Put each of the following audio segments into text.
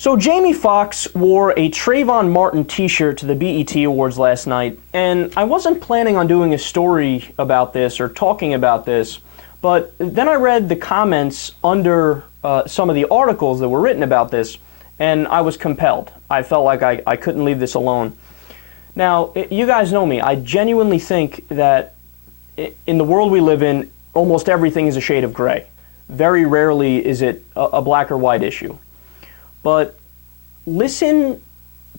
So Jamie Foxx wore a Trayvon Martin t-shirt to the BET Awards last night, and I wasn't planning on doing a story about this or talking about this, but then I read the comments under some of the articles that were written about this, and I was compelled. I felt like I couldn't leave this alone. Now, you guys know me. I genuinely think that in the world we live in, almost everything is a shade of gray. Very rarely is it a black or white issue. But listen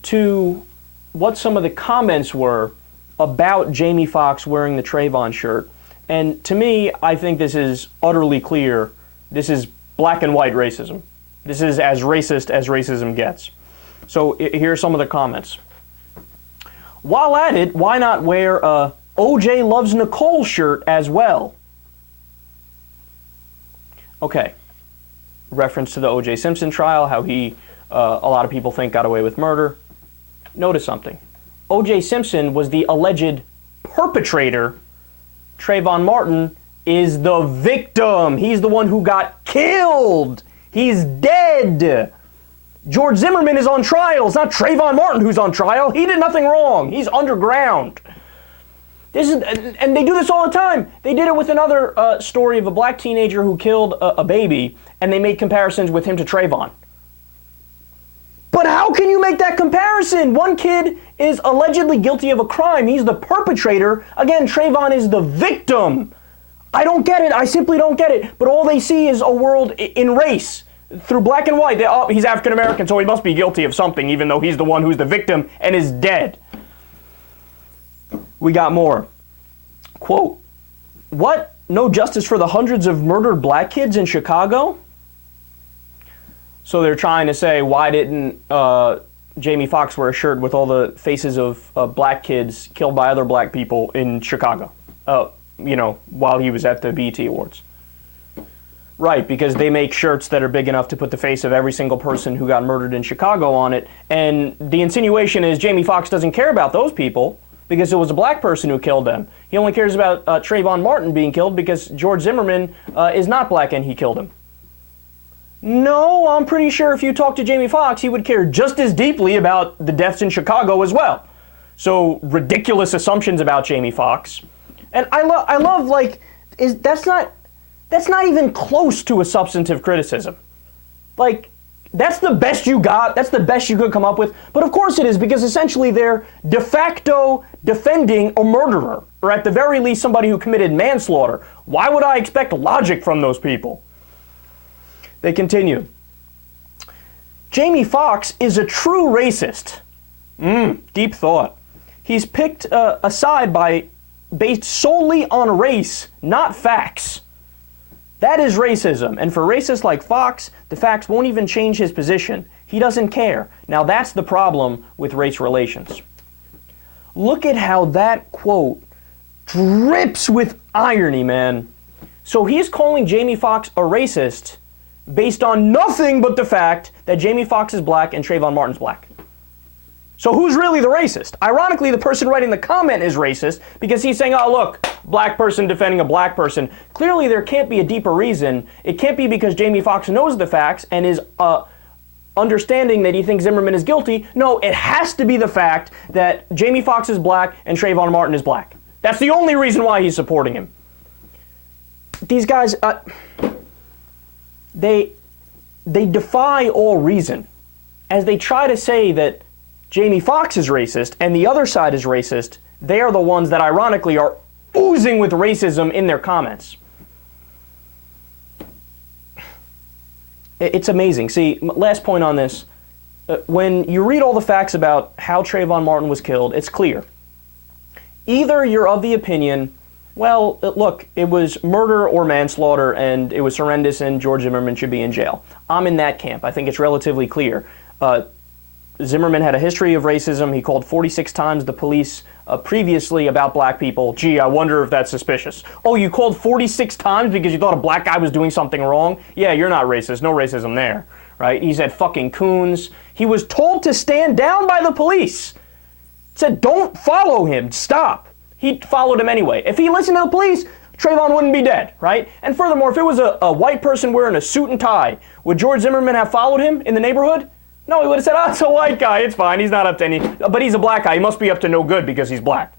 to what some of the comments were about Jamie Foxx wearing the Trayvon shirt. And to me, I think this is utterly clear. This is black and white racism. This is as racist as racism gets. So here are some of the comments. While at it, why not wear a OJ Loves Nicole shirt as well? Okay. Reference to the OJ Simpson trial, how he, a lot of people think, got away with murder. Notice something. OJ Simpson was the alleged perpetrator. Trayvon Martin is the victim. He's the one who got killed. He's dead. George Zimmerman is on trial. It's not Trayvon Martin who's on trial. He did nothing wrong. He's underground. And they do this all the time. They did it with another story of a black teenager who killed a baby, and they made comparisons with him to Trayvon. But how can you make that comparison? One kid is allegedly guilty of a crime. He's the perpetrator. Again, Trayvon is the victim. I don't get it. I simply don't get it. But all they see is a world in race. Through black and white, oh, he's African American, so he must be guilty of something, even though he's the one who's the victim and is dead. We got more. Quote, what? No justice for the hundreds of murdered black kids in Chicago? So they're trying to say, why didn't Jamie Foxx wear a shirt with all the faces of black kids killed by other black people in Chicago, while he was at the BET Awards? Right, because they make shirts that are big enough to put the face of every single person who got murdered in Chicago on it. And the insinuation is Jamie Foxx doesn't care about those people because it was a black person who killed them. He only cares about Trayvon Martin being killed because George Zimmerman is not black and he killed him. No, I'm pretty sure if you talk to Jamie Foxx, he would care just as deeply about the deaths in Chicago as well. So ridiculous assumptions about Jamie Foxx. And I love that's not even close to a substantive criticism. Like, that's the best you got. That's the best you could come up with. But of course it is, because essentially they're de facto defending a murderer, or at the very least somebody who committed manslaughter. Why would I expect logic from those people? They continue. Jamie Foxx is a true racist. Deep thought. He's picked a side based solely on race, not facts. That is racism, and for racists like Fox, the facts won't even change his position. He doesn't care. Now that's the problem with race relations. Look at how that quote drips with irony, man. So he's calling Jamie Foxx a racist based on nothing but the fact that Jamie Foxx is black and Trayvon Martin's black. So who's really the racist? Ironically, the person writing the comment is racist because he's saying, oh, look, black person defending a black person. Clearly, there can't be a deeper reason. It can't be because Jamie Foxx knows the facts and is understanding that he thinks Zimmerman is guilty. No, it has to be the fact that Jamie Foxx is black and Trayvon Martin is black. That's the only reason why he's supporting him. These guys, they defy all reason as they try to say that Jamie Foxx is racist and the other side is racist. They are the ones that ironically are oozing with racism in their comments. It's amazing. See, last point on this. When you read all the facts about how Trayvon Martin was killed, it's clear. Either you're of the opinion, well, look, it was murder or manslaughter and it was horrendous and George Zimmerman should be in jail. I'm in that camp. I think it's relatively clear. Zimmerman had a history of racism. He called 46 times the police previously about black people. Gee, I wonder if that's suspicious. Oh, you called 46 times because you thought a black guy was doing something wrong? Yeah, you're not racist. No racism there, right? He said fucking coons. He was told to stand down by the police. Said, don't follow him. Stop. He followed him anyway. If he listened to the police, Trayvon wouldn't be dead, right? And furthermore, if it was a white person wearing a suit and tie, would George Zimmerman have followed him in the neighborhood? No, he would have said, oh, it's a white guy, it's fine, he's not up to any, but he's a black guy, he must be up to no good because he's black.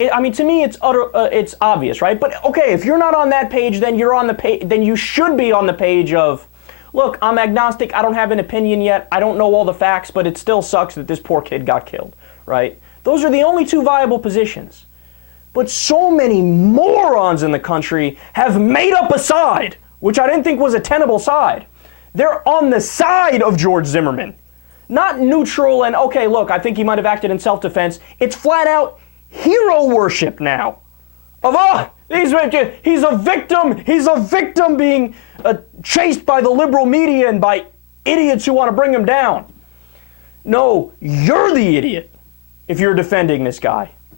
I mean, to me, it's it's obvious, right? But okay, if you're not on that page, then you're on the page. Then you should be on the page of, look, I'm agnostic. I don't have an opinion yet. I don't know all the facts, but it still sucks that this poor kid got killed, right? Those are the only two viable positions. But so many morons in the country have made up a side, which I didn't think was a tenable side. They're on the side of George Zimmerman, not neutral and okay. Look, I think he might have acted in self-defense. It's flat out hero worship now of he's a victim being chased by the liberal media and by idiots who want to bring him down. No, you're the idiot if you're defending this guy.